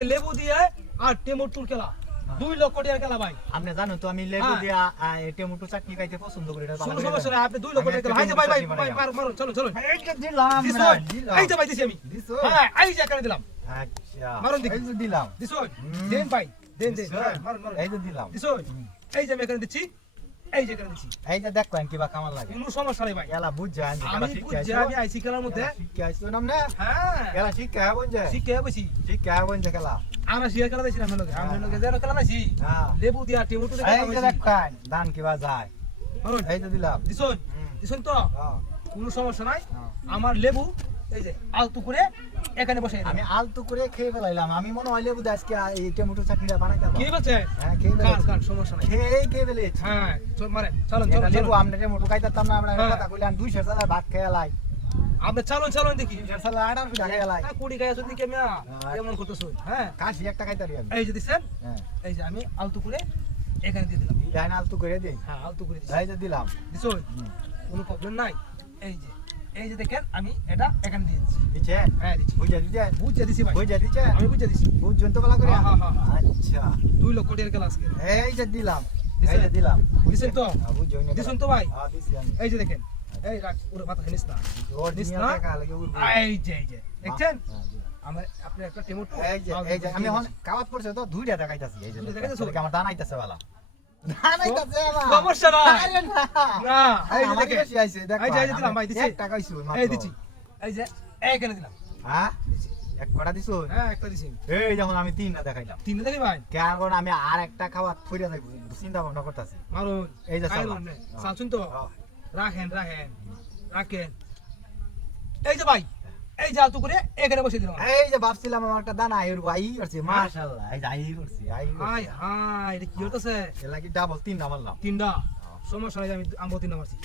লেবু দিয়ে আর টমেটোর খেলা 2 লক্ষ টাকার খেলা ভাই। আপনি জানেন তো আমি লেবু দিয়া টমেটো চাটনি খাইতে পছন্দ করি। এটা শুনুন সমস্যা নাই, আপনি 2 লক্ষ টাকা খেলা। হাই যে ভাই ভাই ভাই মারুন, চলো চলো। এই যে দিলাম, এই যে ভাই দিছি আমি। হ্যাঁ এই যে করে দিলাম। আচ্ছা মারুন দেখি। এই যে দিলাম, দিছো দেন ভাই, দেন দেন মারুন মারুন। এই যে দিলাম, দিছো এই যে আমি এখানে দিচ্ছি, এই যে এখানে দিচ্ছি। এই যে দেখবেন কিবা কামাল লাগে। কোনো সমস্যা নাই ভাই। এলা বুঝা আমি আমি বুঝছি, আমি আইছি খেলার মধ্যে। শিক্ষা আইছো নামনে হ্যাঁ এলা শিক্ষা হবন যে শিখে বসি। শিক্ষা হবন যে খেলা। আমরা শিখে খেলা দিছি আমরা লগে, আমরা লগে যারা খেলা দিছি। হ্যাঁ লেবু দিয়া টমেটো দিয়ে এই খেলা যে দিছি। দেখবেন দান কিবা যায়। মারুন এই যে দিলাম, দিছো দিছো তো হ্যাঁ কোনো সমস্যা নাই। হ্যাঁ। আমার লেবু এই যে আলতু করে এখানে বসাই আমি আমি আলতু করে খেয়ে ফেলাইলাম। আমি মনে হয় লেবু দিয়ে আজকে এই টমেটো চাটনিটা বানাইতাম। কি বলছে হ্যাঁ খেয়ে কার ফেলেছি, কার সমস্যা নাই। খেয়ে ফেলেছি। হ্যাঁ চল মারে চলো এটা চলো লেবু চলো আমরা টমেটো খাইতাম না। আমরা হ্যাঁ। কথা কইলাম 200 টাকা ভাত খেয়ে লাই, আপনি চলো চলো দেখি 200 টাকা 18 টাকা খেয়ে লাই। কুড়ি গায়ে যদি কে মিয়া কেমন করতেছ। হ্যাঁ কাশি একটা খাইতারি আমি। এই যে দিছেন, হ্যাঁ এই যে আমি আলতু করে এখানে দিয়ে দিলাম। ডাইন আলতু করে দেই। হ্যাঁ আলতু করে দিছি এই যে দিলাম। দিছো কোনো প্রবলেম নাই। এই যে দেখেন আমি এটা এখানে দিয়ে দিচ্ছি। দিছে হ্যাঁ দিচ্ছি, বুঝা দিছে, বুঝে দিছি ভাই, বুঝা দিছে, আমি বুঝে দিছি। বুঝছেন তো ভালো করে। হ্যাঁ, হ্যাঁ, হ্যাঁ। আচ্ছা 2 লক্ষ টাকার খেলা আজকে এই যে দিলাম, দিছে? এই যে দিলাম। দিছেন তো বুঝছেন না দিছেন তো ভাই। হ্যাঁ দিছি আমি। এই যে দেখেন, এই রাখ পুরো মাথা খানিস না। ওর দিস নিয়া না? টাকা লাগে উড়বে। এই যে দেখছেন হ্যাঁ, দিলাম। আমার আপনি একটা টমেটো এই যে আমি এখন কাওয়াত পড়ছে তো 2টা দেখাইতাছি। এই যে দুইটা দেখাইতাছো? দেখে আমার দান আইতাছে বালা, দান আইতাছে বালা। সমস্যা নাই। আরে না না এই যে আমার দেখেন, বেশি আইছে দেখো। এই যে দিলাম ভাই, দিছি। 1 টাকা হইছে মাত্র। এই দিচ্ছি, এই যে এইখানে দিলাম। হ্যাঁ এক কটা দিছো। হ্যাঁ একটা দিছি। এই যখন আমি 3টা দেখাইলাম, তিনটা দেখি ভাই কারণ আমি আর একটা খাওয়া থইরা যাইব চিন্তা ভাবনা করতেছি। মারুন এই যে খাই চালা। লন নে। হ্যাঁ। চালছুন তো হ্যাঁ। রাখেন রাখেন রাখেন। এই যে ভাই, এই যে আলতু করে এখানে বসে দিলাম। এই যে ভাবছিলাম আমার একটা দানা আইর আই করছে মাশাআল্লাহ। এই যে আই করছে আই হাই হাই এটা কি হইতাছে? এলা কি ডাবল 3টা মারলাম। তিনটা সমস্যা নাই, আমি আমগো তিনটা মারছি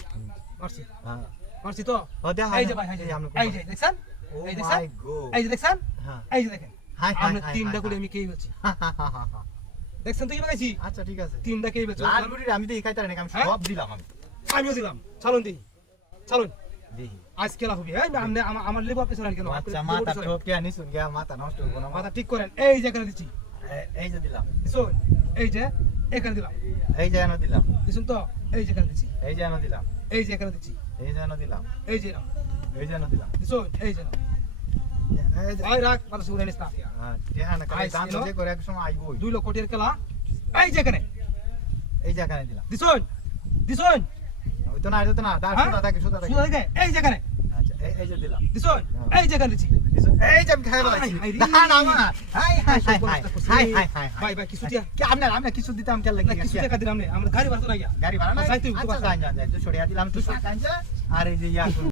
মারছি হ্যাঁ মারছি তো। ও দেখা এই যে ভাই, এই যে এই যে দেখছেন, ও এই দেখছেন, মাই গড। এই যে দেখছেন, হ্যাঁ এই যে দেখেন হাই হাই আমরা হাই, তিনটা হাই, করে হাই। আমি খেয়ে ফেলছি। দেখছেন তো কি বানাইছি? আচ্ছা ঠিক আছে। তিনটা খেয়ে ফেলছি। লাল গুড়ি আমি তো এই খাইতারি না, আমি হ্যাঁ? সব দিলাম আমি। আমিও দিলাম। চলুন দিই, চলুন দেখি আজ খেলা হবে। হ্যাঁ আমার লেবু আপনি চলেন কেন? আচ্ছা মাথা ঠোপ কে নিছুন গিয়া মাথা নষ্ট হবো না। মাথা ঠিক করেন। এই যে এখানে দিচ্ছি, এই যে দিলাম, দিছুন, এই যে এখানে দিলাম, এই যে এনে দিলাম, দিছুন তো, এই যে এখানে দিচ্ছি, এই যে এনে দিলাম, এই যে এখানে দিচ্ছি, এই যে এনে দিলাম, এই যে নাও, এই যে এনে দিলাম। দিছুন, এই যে নাও। এই যে ভাই রাখ, মাথা শুনে নিস না। হ্যাঁ টেহা না কাই দান যে করে এক সময় আইবই। 2 লক্ষ টাকার খেলা। এই যে এখানে এই যে এখানে দিলাম। দিছুন, দিছুন, ওই তো না এটা তো না দাঁড় হ্যাঁ? সুতা থাকে সুতা থাকে। শুধু দেখে এই যে এখানে আচ্ছা এই যে দিলাম। দিছুন, এই যে এখানে দিচ্ছি। এই যে আমি খাই বলাইছি। হাই, হাই রে। দাঁড় আমার। High high high high high high high. ভাই ভাই কিছু দিয়া কি আপনার কিছু দিতাম কেন না, লাগি? কিছু টাকা দিলাম না, আমরা গাড়ি ভাড়া তো না গিয়া। গাড়ি ভাড়া না? যাইতে হইতো আচ্ছা বাসায়। যাই তো সরিয়া দিলাম তো আর এই যে ইয়া